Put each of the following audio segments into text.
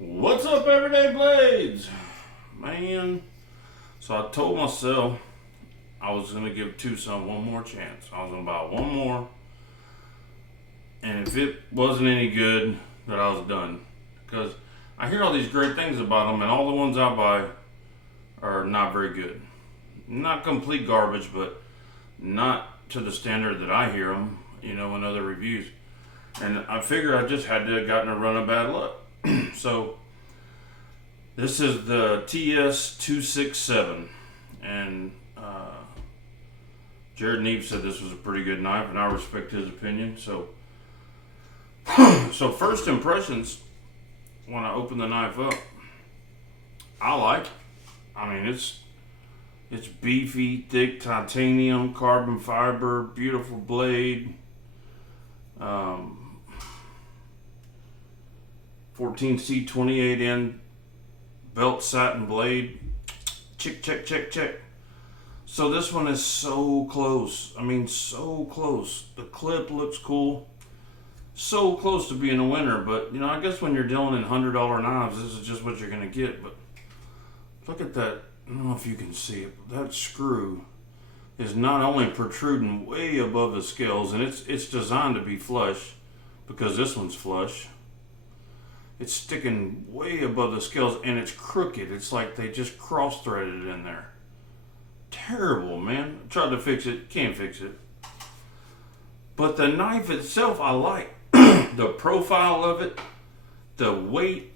What's up, Everyday Blades? Man, so I told myself I was going to give Twosun one more chance. I was going to buy one more, and if it wasn't any good, that I was done. Because I hear all these great things about them, and all the ones I buy are not very good. Not complete garbage, but not to the standard that I hear them, in other reviews. And I figure I just had to have gotten a run of bad luck. So this is the TS0267, and Jared Neves said this was a pretty good knife, and I respect his opinion. So first impressions when I open the knife up, I like it. I mean, it's beefy, thick titanium, carbon fiber, beautiful blade. 14C 28N belt satin blade. Check. So this one is so close. I mean, so close. The clip looks cool. So close to being a winner, but I guess when you're dealing in $100 knives, this is just what you're gonna get. But look at that. I don't know if you can see it, but that screw is not only protruding way above the scales, and it's designed to be flush because this one's flush. It's sticking way above the scales, and it's crooked. It's like they just cross-threaded it in there. Terrible, man. I tried to fix it. Can't fix it. But the knife itself, I like. The profile of it, the weight,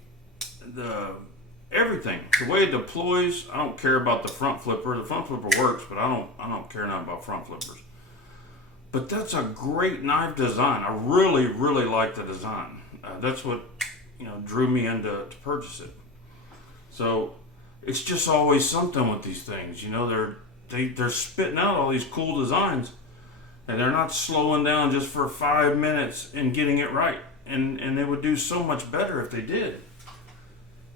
everything. The way it deploys. I don't care about the front flipper. The front flipper works, but I don't care nothing about front flippers. But that's a great knife design. I really, really like the design. That's what drew me in to purchase it. So it's just always something with these things. They're spitting out all these cool designs, and they're not slowing down just for 5 minutes and getting it right. And they would do so much better if they did.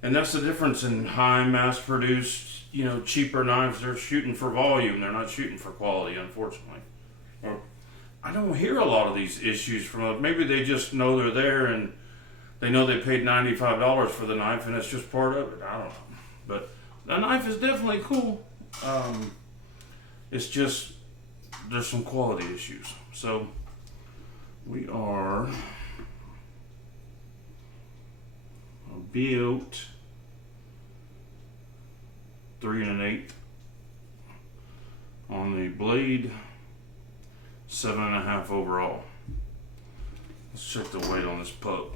And that's the difference in high mass produced, cheaper knives. They're shooting for volume. They're not shooting for quality, unfortunately. Or I don't hear a lot of these issues from, maybe they just know they're there and they know they paid $95 for the knife and it's just part of it. I don't know. But the knife is definitely cool. It's just, there's some quality issues. So we are built 3 1/8 on the blade, 7 1/2 overall. Let's check the weight on this pup.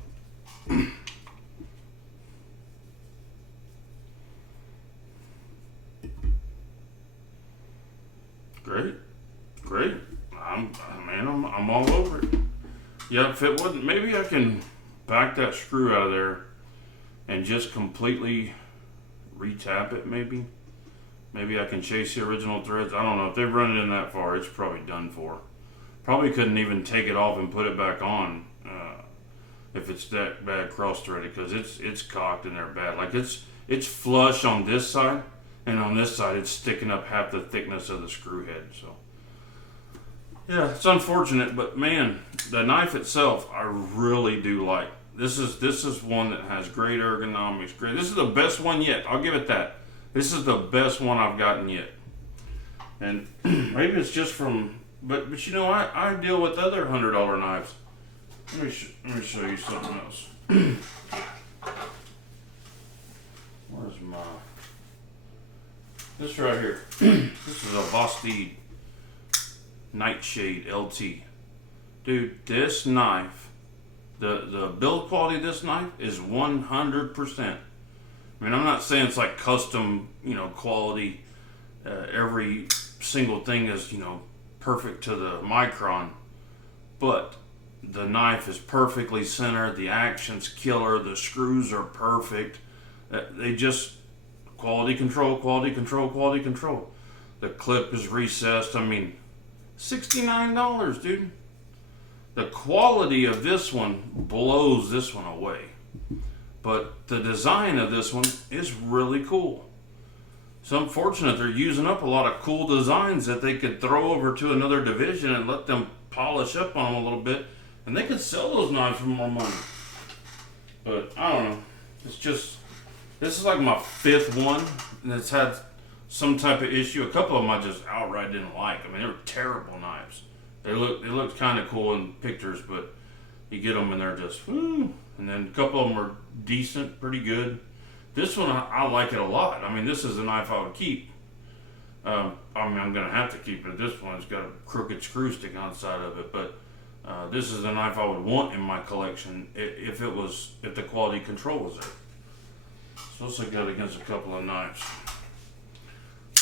Great. I'm all over it. Yeah, if it wasn't, maybe I can back that screw out of there and just completely retap it. Maybe I can chase the original threads. I don't know if they run it in that far. It's probably done for. Probably couldn't even take it off and put it back on. If it's that bad cross-threaded, because it's cocked in there bad. Like it's flush on this side, and on this side it's sticking up half the thickness of the screw head. So yeah, it's unfortunate, but man, the knife itself I really do like. This is one that has great ergonomics. This is the best one yet. I'll give it that. This is the best one I've gotten yet. And maybe it's just from, but I deal with other $100 knives. Let me show you something else. Where's my... This right here. This is a Vosteed Nightshade LT. Dude, this knife, the build quality of this knife is 100%. I mean, I'm not saying it's like custom, quality. Every single thing is, perfect to the micron. But the knife is perfectly centered. The action's killer. The screws are perfect. They just quality control. The clip is recessed. I mean, $69, dude. The quality of this one blows this one away. But the design of this one is really cool. It's unfortunate they're using up a lot of cool designs that they could throw over to another division and let them polish up on them a little bit, and they could sell those knives for more money. But I don't know. It's just, this is like my 5th one, and it's had some type of issue. A couple of them I just outright didn't like. I mean, they were terrible knives. They looked kind of cool in pictures, but you get them and they're just, woo. And then a couple of them were decent, pretty good. This one, I like it a lot. I mean, this is a knife I would keep. I mean, I'm going to have to keep it. This one's got a crooked screw sticking on the side of it, but this is a knife I would want in my collection if the quality control was there. So let's look at it against a couple of knives.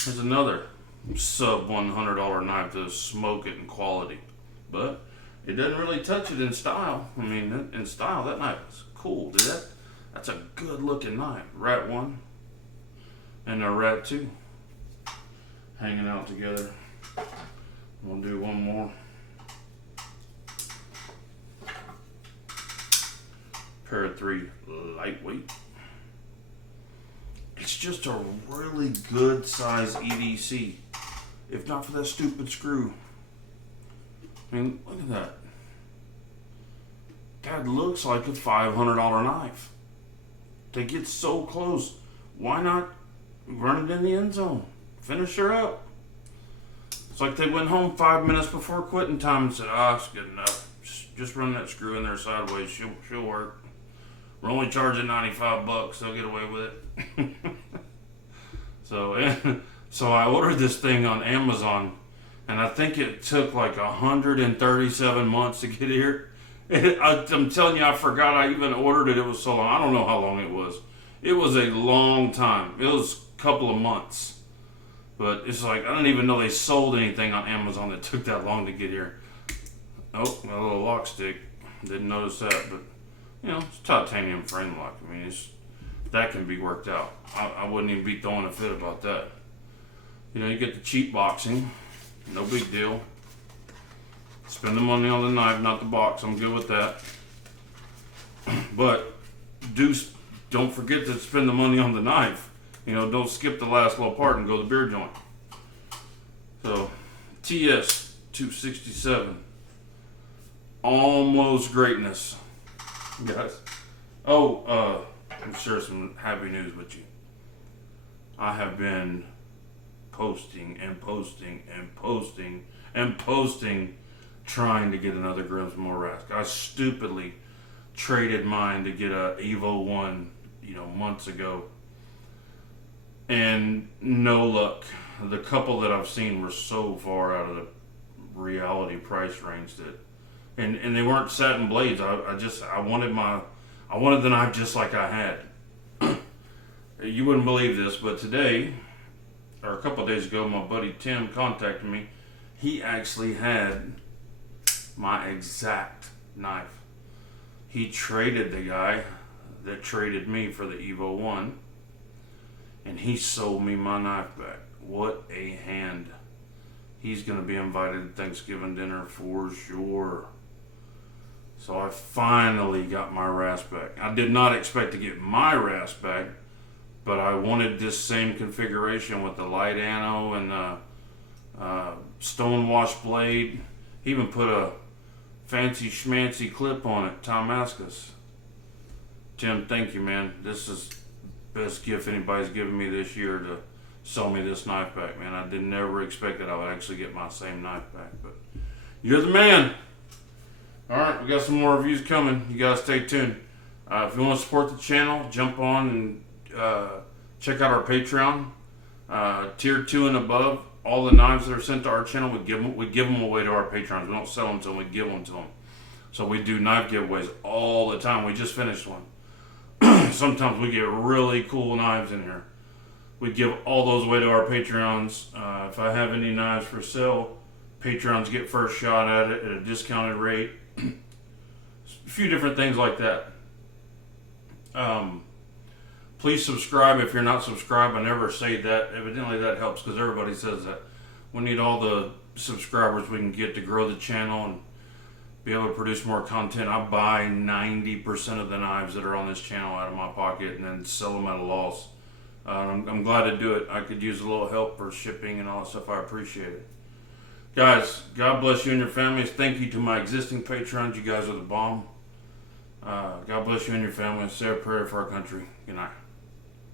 There's another sub $100 knife to smoke it in quality, but it doesn't really touch it in style. I mean, in style, that knife is cool, dude. That's a good looking knife. Rat 1 and a Rat 2 hanging out together. We'll do one more. Pair of 3 lightweight. It's just a really good size EDC, if not for that stupid screw. I mean, look at that. That looks like a $500 knife. They get so close. Why not run it in the end zone? Finish her up. It's like they went home 5 minutes before quitting time and said, it's good enough. Just run that screw in there sideways. She'll work. We're only charging $95. They'll get away with it. So I ordered this thing on Amazon, and I think it took like 137 months to get here. I'm telling you, I forgot I even ordered it. It was so long. I don't know how long it was. It was a long time. It was a couple of months. But it's like, I didn't even know they sold anything on Amazon that took that long to get here. Oh, my little lock stick. Didn't notice that, but it's titanium frame lock. I mean, that can be worked out. I wouldn't even be throwing a fit about that. You get the cheap boxing. No big deal. Spend the money on the knife, not the box. I'm good with that. But don't forget to spend the money on the knife. Don't skip the last little part and go to the beer joint. So, TS0267. Almost greatness. Guys. I'm sure some happy news with you. I have been posting trying to get another Grimsmore Rask. I stupidly traded mine to get a Evo 1, months ago. And no luck. The couple that I've seen were so far out of the reality price range that, and they weren't satin blades. I wanted the knife just like I had. You wouldn't believe this, but today, or a couple of days ago, my buddy Tim contacted me. He actually had my exact knife. He traded the guy that traded me for the Evo 1, and he sold me my knife back. What a hand. He's going to be invited to Thanksgiving dinner for sure. So I finally got my Rask back. I did not expect to get my Rask back, but I wanted this same configuration with the light ano and the stonewash blade. He even put a fancy schmancy clip on it. Tom Askus. Tim, thank you, man. This is the best gift anybody's given me this year to sell me this knife back, man. I didn't ever expect that I would actually get my same knife back, but you're the man. All right, we got some more reviews coming. You guys stay tuned. If you want to support the channel, jump on and check out our Patreon. Tier 2 and above, all the knives that are sent to our channel, we give them away to our patrons. We don't sell them to them, we give them to them. So we do knife giveaways all the time. We just finished one. Sometimes we get really cool knives in here. We give all those away to our Patreons. If I have any knives for sale, Patrons get first shot at it at a discounted rate. A few different things like that. Please subscribe if you're not subscribed. I never say that. Evidently that helps because everybody says that. We need all the subscribers we can get to grow the channel and be able to produce more content. I buy 90% of the knives that are on this channel out of my pocket and then sell them at a loss. I'm glad to do it. I could use a little help for shipping and all that stuff. I appreciate it. Guys, God bless you and your families. Thank you to my existing patrons. You guys are the bomb. God bless you and your family. Say a prayer for our country. Good night.